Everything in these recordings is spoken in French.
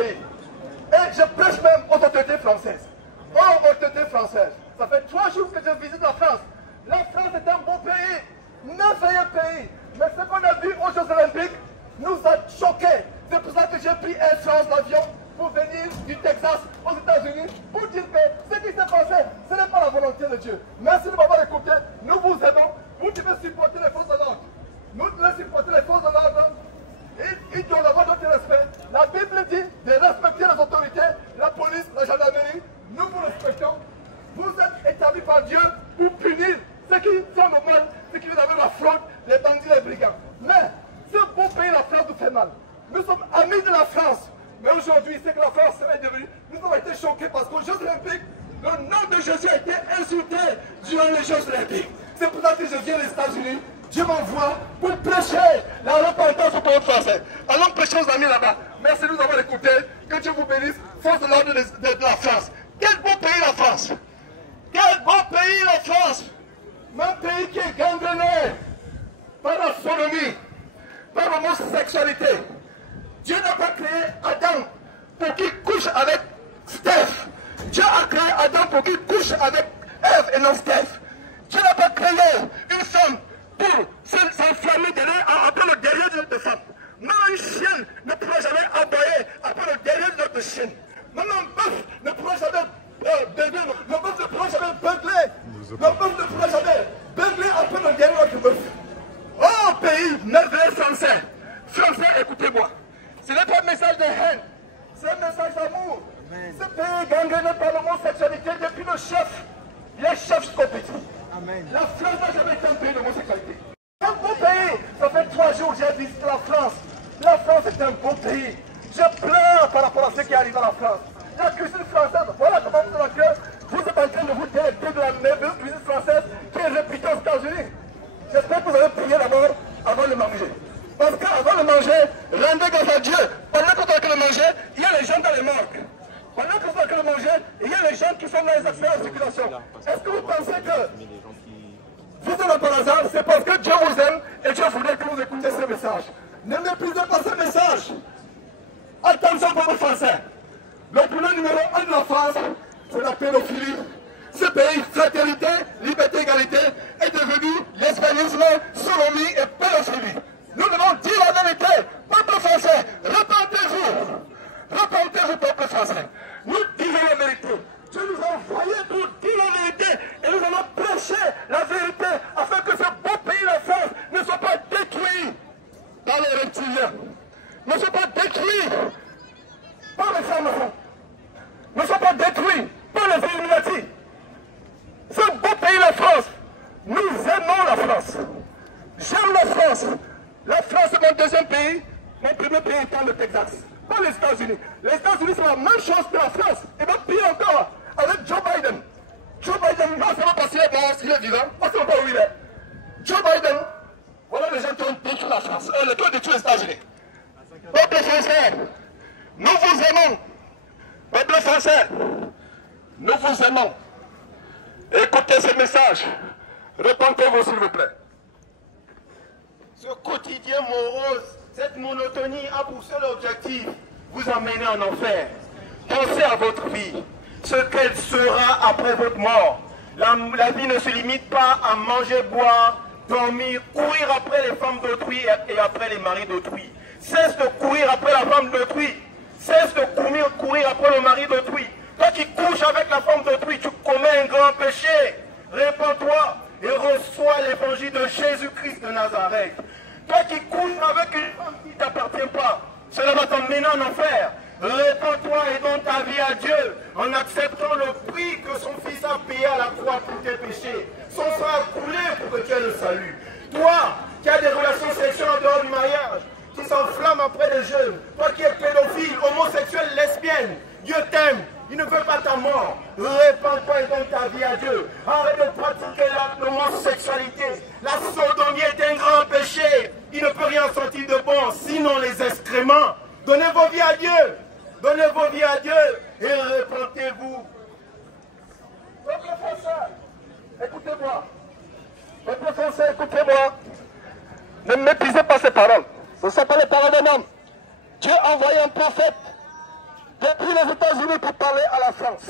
pays. Et je prêche même aux autorités françaises. Aux autorités françaises. Ça fait 3 jours que je visite la France. La France est un beau pays, merveilleux pays. Mais ce qu'on a vu aux Jeux Olympiques nous a choqués. C'est pour ça que j'ai pris Air France l'avion pour venir du Texas aux États-Unis pour dire que ce qui s'est passé, ce n'est pas la volonté de Dieu. Merci de m'avoir écouté. Nous vous aimons. Vous devez supporter les forces de l'ordre. Nous devons supporter les forces de l'ordre. Ils doivent avoir notre respect. La Bible dit de respecter les autorités, la police, la gendarmerie. Nous vous respectons. Vous êtes établis par Dieu pour punir ceux qui font le mal, ceux qui viennent avec la fraude, les bandits, les brigands. Mais ce beau pays, la France, nous fait mal. Nous sommes amis de la France. Mais aujourd'hui, c'est que la France est devenue. Nous avons été choqués parce qu'aux Jeux Olympiques, le nom de Jésus a été insulté durant les Jeux Olympiques. C'est pour ça que je viens des États-Unis. Dieu m'envoie pour prêcher la repentance au peuple français. Allons prêcher aux amis là-bas. Merci de nous avoir écoutés. Que Dieu vous bénisse. Force de l'ordre de la France. Quel beau pays la France. Quel beau pays la France. Un pays qui est gangréné par la sodomie, par l'homosexualité. Dieu n'a pas créé Adam pour qu'il couche avec Steph. Dieu a créé Adam pour qu'il couche avec Ève et non Steph. Dieu n'a pas créé une femme pour s'enflammer après le derrière de femme. Même une chienne ne pourra jamais aboyer après le derrière de notre chienne. Même un bœuf ne pourra jamais beugler. Le bœuf ne pourra jamais beugler. Le bœuf ne pourra jamais beugler après le derrière de notre bœuf. Oh pays merveilleux français. Français, écoutez-moi. Ce n'est pas un message de haine. C'est un message d'amour. Ce pays est gangréné par l'homosexualité depuis le chef. Les chefs jusqu'au petit. La France n'a jamais été un pays d'homosexualité. Un beau pays. Ça fait 3 jours que j'ai visité la France. La France est un beau pays. Je pleure par rapport à ce qui arrive à la France. La cuisine française, voilà comment vous êtes que vous êtes en train de vous délecter de la merveilleuse cuisine française qui est réputée aux États-Unis. J'espère que vous avez prié d'abord avant de manger. Parce qu'avant de manger, rendez grâce à Dieu. Pendant que vous êtes en train de manger, il y a les gens dans les morgues. Pendant que vous êtes en train de manger, il y a les gens qui sont dans les accidents de circulation. Est-ce que vous pensez que vous êtes là par hasard? C'est parce que Dieu vous aime et Dieu voudrait que vous écoutiez ce message. Ne méprisez pas ce message. Attention pour vos Français. Le problème numéro 1 de la France, c'est la pédophilie. Ce pays, fraternité, liberté, égalité, est devenu lesbianisme, sodomie et pédophilie. Nous devons dire la vérité. Peuple français, repentez-vous. Repentez-vous, peuple français. Nous disons la vérité. Dieu nous a envoyés pour dire la vérité. Et nous allons prêcher la vérité afin que ce beau pays, la France, ne soit pas détruit par les reptiliens. Ne soit pas détruit par les francs-maçons. Ne soit pas détruit par les Illuminati. Ce beau pays, la France, nous aimons la France. J'aime la France. La France est mon deuxième pays. Mon premier pays étant le Texas. Pas les États-Unis. Les États-Unis, c'est la même chose que la France. Et même pire encore, avec Joe Biden. Joe Biden, non seulement parce qu'il est mort, qu'il est vivant, parce qu'on ne sait pas où il est. Joe Biden, voilà les gens qui ont détruit la France. Qui ont détruit les États-Unis. Peuple français, nous vous aimons. Peuple français, nous vous aimons. Écoutez ce message. Repentez-vous, s'il vous plaît. Ce quotidien morose, cette monotonie a pour seul objectif vous emmener en enfer. Pensez à votre vie, ce qu'elle sera après votre mort. La vie ne se limite pas à manger, boire, dormir, courir après les femmes d'autrui et après les maris d'autrui. Cesse de courir après la femme d'autrui. Cesse de courir après le mari d'autrui. Toi qui couches avec la femme d'autrui, tu commets un grand péché. Répands-toi et reçois l'évangile de Jésus-Christ de Nazareth. Toi qui couches avec une femme qui ne t'appartient pas, cela va t'emmener en enfer. Répands-toi et donne ta vie à Dieu en acceptant le prix que son Fils a payé à la croix pour tes péchés. Son sang a coulé pour que tu aies le salut. Toi qui as des relations sexuelles en dehors du mariage, qui s'enflamme après les jeunes, toi qui es pédophile, homosexuel, lesbienne, Dieu t'aime, il ne veut pas ta mort. Répands-toi et donne ta vie à Dieu. Arrête de pratiquer l'homosexualité. La sodomie est un grand péché. Il ne peut rien sortir de bon, sinon les excréments. Donnez vos vies à Dieu. Donnez vos vies à Dieu et repentez-vous. Peuple français, écoutez-moi. Peuple français, écoutez-moi. Ne méprisez pas ces paroles. Ce ne sont pas les paroles d'un homme. Dieu a envoyé un prophète depuis les États-Unis pour parler à la France.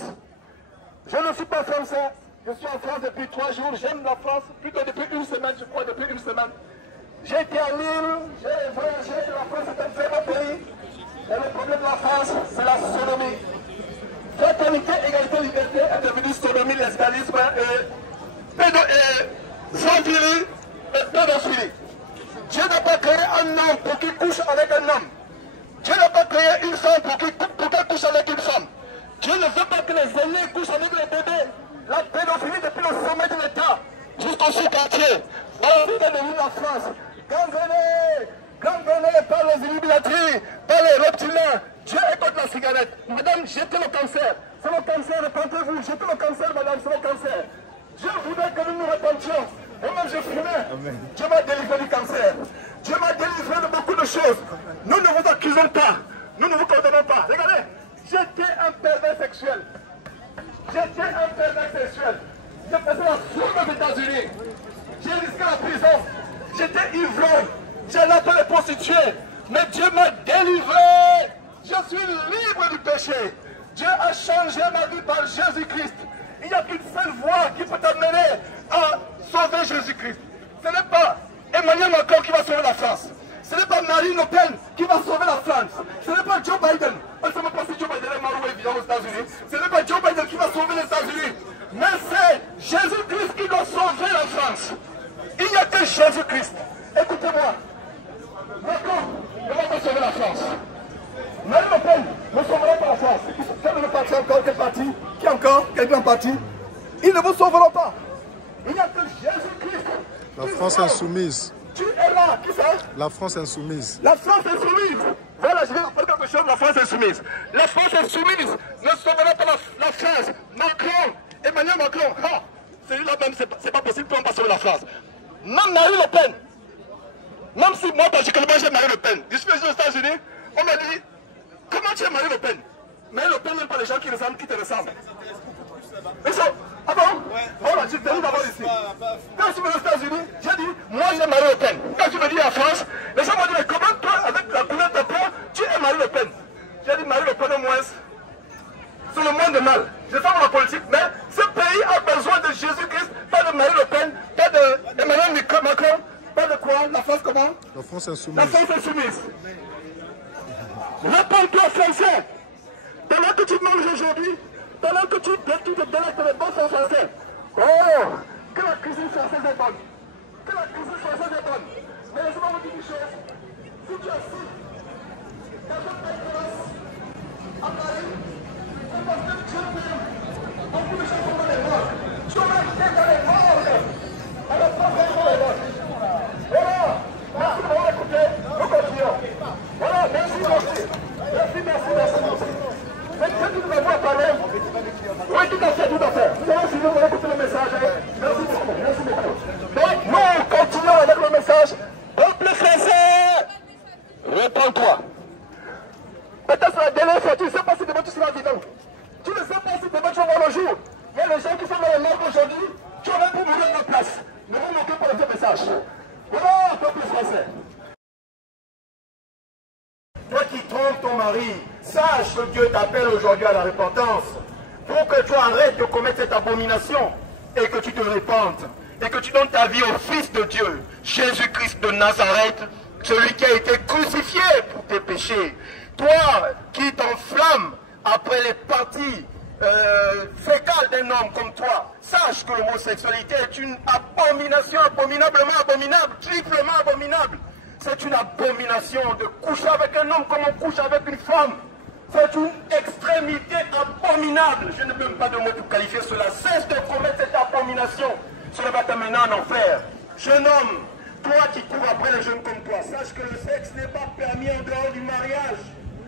Je ne suis pas français, je suis en France depuis 3 jours, j'aime la France, plutôt depuis une semaine, je crois, depuis une semaine. J'ai été à Lille, j'ai voyagé, la France est un très beau pays. Et le problème de la France, c'est la sodomie. Fraternité, égalité, liberté est devenue sodomie, lesbianisme et zoophilie et pédophilie. Dieu n'a pas créé un homme pour qu'il couche avec un homme. Dieu n'a pas créé une femme pour qu'elle couche avec une femme. Dieu ne veut pas que les aînés couchent avec les bébés. La pédophilie depuis le sommet de l'État jusqu'au sous-quartier. Envie de devenir la France. Gangrenée par les illuminateurs, par les reptiliens. Dieu écoute la cigarette. Madame, jetez le cancer. C'est le cancer, répentez-vous. Jetez le cancer, madame, c'est le cancer. Dieu voudrait que nous nous répentions. Moi-même, je fumais. Dieu m'a délivré du cancer. Dieu m'a délivré de beaucoup de choses. Nous ne vous accusons pas. Nous ne vous condamnons pas. Regardez, j'étais un pervers sexuel. J'étais un pervers sexuel. J'ai passé la foule aux États-Unis. J'ai risqué la prison. J'étais ivrogne. J'allais appeler les prostituées. Mais Dieu m'a délivré. Je suis libre du péché. Dieu a changé ma vie par Jésus-Christ. Il n'y a qu'une seule voie qui peut t'amener à sauver Jésus-Christ. Ce n'est pas Emmanuel Macron qui va sauver la France. Ce n'est pas Marine Le Pen qui va sauver la France. Ce n'est pas Joe Biden. On ne sait même pas si Joe Biden est mort ou vivant aux États-Unis. Ce n'est pas Joe Biden qui va sauver les États-Unis. Mais c'est Jésus-Christ qui doit sauver la France. Il n'y a que Jésus-Christ. Écoutez-moi. Macron ne va pas sauver la France. Marine Le Pen ne sauvera pas la France. Quel est le parti encore? Quel parti? Qui encore? Quel grand parti? Ils ne vous sauveront pas. Il n'y a que Jésus-Christ. La France insoumise. Tu es là, qui c'est? La France insoumise. La France insoumise. Voilà, je vais rappeler quelque chose de la France insoumise. La France insoumise ne sauvera pas la France. Macron, Emmanuel Macron, celui-là même, c'est pas possible qu'on ne va pas sauver la France. Même Marine Le Pen, même si moi, particulièrement, j'ai Marine Le Pen, je suis aux États-Unis, on m'a dit, comment tu es Marine Le Pen? Marine Le Pen n'aime pas les gens qui te ressemblent. Ils sont... Ah bon? Voilà, je t'ai dit d'abord ici. Quand je suis venu aux États-Unis, j'ai dit, moi j'ai Marine Le Pen. Quand je me dis en France, les gens m'ont dit, mais comment toi, avec la couleur de ta peau, tu es Marine Le Pen? J'ai dit, Marine Le Pen au moins, c'est le moins de mal. Je fais la politique, mais ce pays a besoin de Jésus-Christ, pas de Marine Le Pen, pas d'Emmanuel Macron, pas de quoi? La France comment? La France insoumise. La France insoumise. Réponds-toi français. Pendant que tu manges aujourd'hui, pendant que tu te délectes de bons français. Oh, que la cuisine française est bonne. Que la cuisine française est bonne. Mais laissez-moi vous dire une chose. Si tu es assis dans un pays de race, à Paris, c'est parce que Dieu t'aime. Beaucoup de gens sont dans les morts. Tu aurais été dans les morts. Alors, pas dans les morts. Voilà. Merci de m'avoir écouté. Nous continuons. Voilà, merci. Mais Dieu nous a parlé. Oui, tout à fait. C'est vrai, si vous voulez écouter le message. Merci beaucoup. Donc, nous continuons avec le message. Peuple français, réponds-toi. Peut-être c'est la dernière fois, tu ne sais pas si demain tu seras vivant. Tu ne sais pas si demain tu vas voir le jour. Il y a des gens qui sont dans les morts aujourd'hui, tu aurais pu mourir à leur place. Ne vous moquez pas de ce message. Voilà, peuple français. Toi qui trompes ton mari, sache que Dieu t'appelle aujourd'hui à la repentance pour que tu arrêtes de commettre cette abomination et que tu te répandes et que tu donnes ta vie au Fils de Dieu, Jésus-Christ de Nazareth, celui qui a été crucifié pour tes péchés. Toi qui t'enflammes après les parties fécales d'un homme comme toi, sache que l'homosexualité est une abomination, abominablement abominable, triplement abominable. C'est une abomination de coucher avec un homme comme on couche avec une femme. C'est une extrémité abominable. Je ne peux pas de mots pour qualifier cela. Cesse de commettre cette abomination. Cela va t'amener en enfer. Jeune homme, toi qui cours après les jeunes comme toi, sache que le sexe n'est pas permis en dehors du mariage.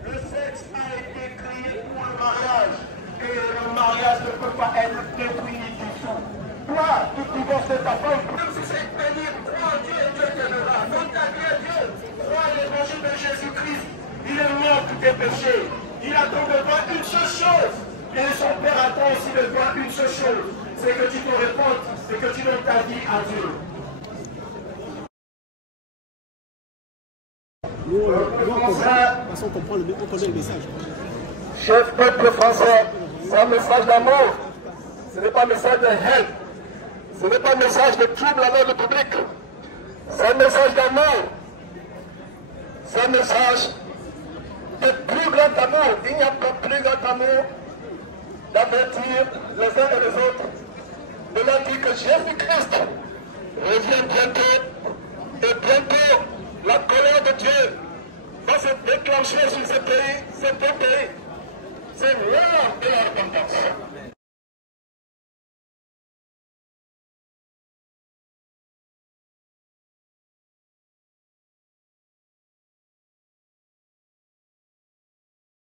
Le sexe a été créé pour le mariage. Et le mariage ne peut pas être détruit du tout. Toi qui divorces de ta femme, même si c'est béni, crois en Dieu et Dieu t'aimera. Donne ta vie à Dieu. Crois à l'évangile de Jésus-Christ. Il est mort pour tes péchés. Il attend de toi une seule chose. Et son Père attend aussi de toi une seule chose. C'est que tu te répondes et que tu donnes ta vie à Dieu. Nous, on connaît le message. Chef peuple français, c'est un message d'amour. Ce n'est pas un message de haine. Ce n'est pas un message de trouble à l'ordre public. C'est un message d'amour. C'est un message de plus grand amour. Il n'y a pas plus grand amour d'avertir les uns et les autres, de leur dire que Jésus-Christ revient bientôt, et bientôt la colère de Dieu va se déclencher sur ce pays, c'est un pays. C'est l'heure de la repentance.